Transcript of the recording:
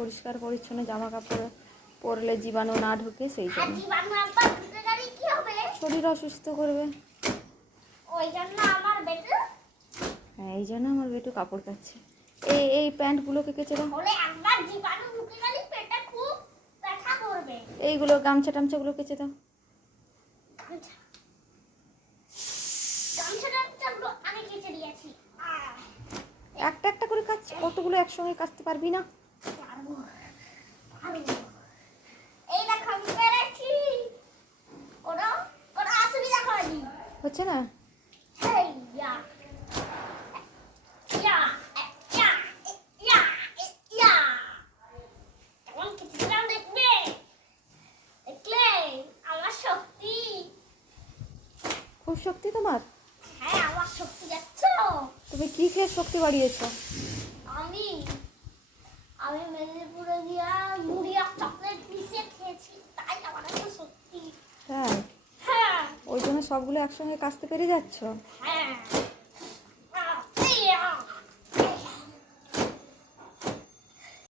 পরিষ্কার পরিচ্ছন্ন জামা কাপড় পরলে জীবাণু না ঢোকে, সেই জন্য। শরীর অসুস্থ করবে, হ্যাঁ এই জন্য আমার বেটু কাপড় কাচ্ছে। এই প্যান্টগুলোকে কেচে দাও। এইগুলো গামছা টামছাগুলো কেচে দাও। একটা একটা করে কাচ, কতগুলো একসঙ্গে কাচতে পারবি না? হচ্ছে না? খুব শক্তি তোমার? হ্যাঁ, আমার শক্তি যাচ্ছ। তুমি কি খেয়ে শক্তি বাড়িয়েছো? আমি আমি মেদিনীপুরে গিয়া মুড়ি আর চকলেট মিশিয়ে খেয়েছি, তাই আমার এত শক্তি। তাই? হ্যাঁ ওই জন্য সবগুলো একসঙ্গে কাচতে পেরে যাচ্ছ? হ্যাঁ।